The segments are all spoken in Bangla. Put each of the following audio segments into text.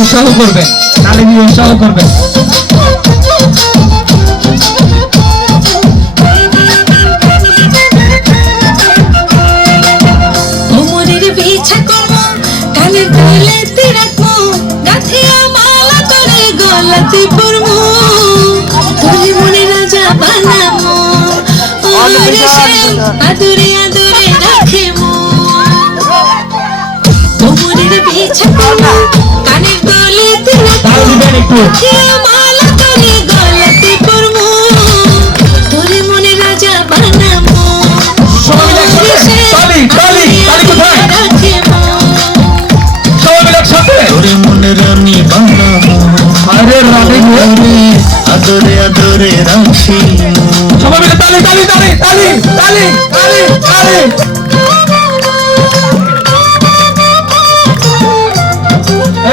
উৎসাহ করবেন, তালি দিয়ে উৎসাহ করবেন। কোমরের বিছা করবো, কানের দুলেতে রাখবো, গাঁথিয়া মালা করে গলাতে পরবো, তোরে মনে রাজা বানাবো, ওরে শ্যাম আদরে আদরে রাখবো। কোমরের বিছা করবো, কানের দুলেতে রাখবো, গাঁথিয়া মালা করে গলাতে পরবো, তোরে মনে রাজা বানাবো, ওরে শ্যাম আদরে আদরে রাখবো। তোরে মনে রানী বানাবো, আরে রানী গো, আদরে আদরে রাখি। সবাই মিলে তালি তালি তালি তালি তালি তালি তালি।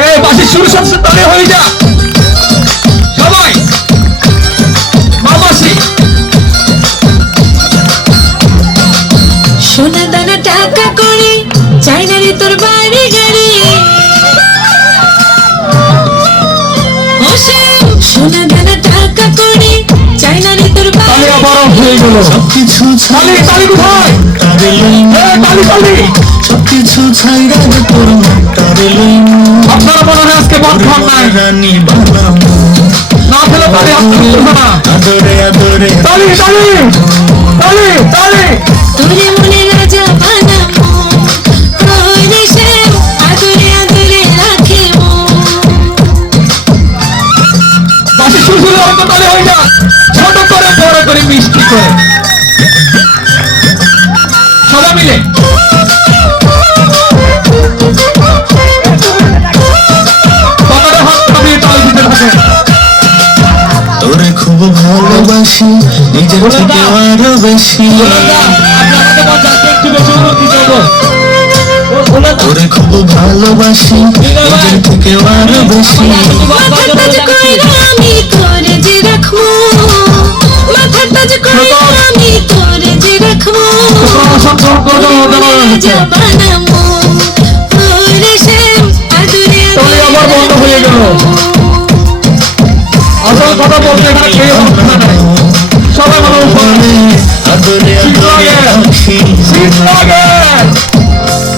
এই বাসি শুরু সবসে তালি হয়ে যা সবাই। মামাসি সোনা দানা টাকা করে চাই না রে তোর বাড়ি গাড়ি, ও শ্যাম সোনা দানা টাকা করে চাই না রে তোর তালি বাড়ি আবার হয়ে গেল। সবকিছু তালি তালি কোথায়? তারে লই, তালি তালি। সবকিছু ছাইরা রে তোর তারে লই, আপনারা মনে হয় আজকে মন খান নাই, রানী বানাবো, না খেলে তালি আপনি করবে না। আদরে আদরে তালি তালি তালি তালি। তোরে মনে রাজা বানাবো, ওরে শ্যাম আদরে আদরে রাখিবো। বাসি শুরু শুরু অল্প তালি হয়ে যা, ছোট করে বড় করে মিষ্টি করে সবাই মিলে। বাবারে হাত নামিয়ে তালি দিতে থাকে। তোরে খুব ভালোবাসি, নিজের থেকে আরো বেশি। তোরে খুব ভালোবাসি, নিজের থেকে আরো বেশি। মাথার তাজ কইরা আমি তোরে যে রাখবো, মাথার তাজ কইরা আমি তোরে যে রাখবো, রাজা বানাবো, ওরে শ্যাম আদরে তালি আবার বন্ধ হয়ে গেল। আসল কথা বলতে এখানে কেউ কথা নাই, সবাই ভালো আদরে আদরে রাখি। শীত লাগে।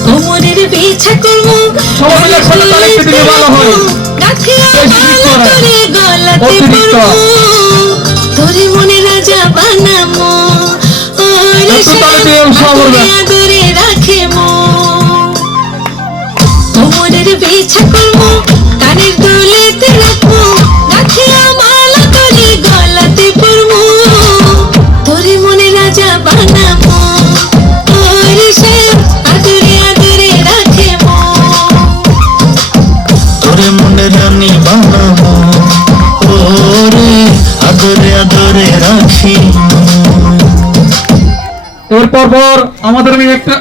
কোমরের বিছা করবো, সবাই মিলে একসাথে তালি দিলে ভালো হয়। গাঁথিয়া বেশি শীত মালা করে। করে গলাতে অতিরিক্ত। পরবো, তোরে মনে রাজা বানাবো, ওরে একটু তালি দিয়ে শ্যাম উৎসাহ করবেন। আদরে আদরে রাখিবো। কোমরের বিছা করবো, কানের দুলেতে রাখবো, গাঁথিয়া মালা করে গলাতে পরবো, তোরে মনে রাজা বানাবো, ওরে শ্যাম আদরে আদরে রাখিবো। তোরে মনে রানী বানাবো, ওরে আদরে আদরে রাখি। এরপর আমাদের একটা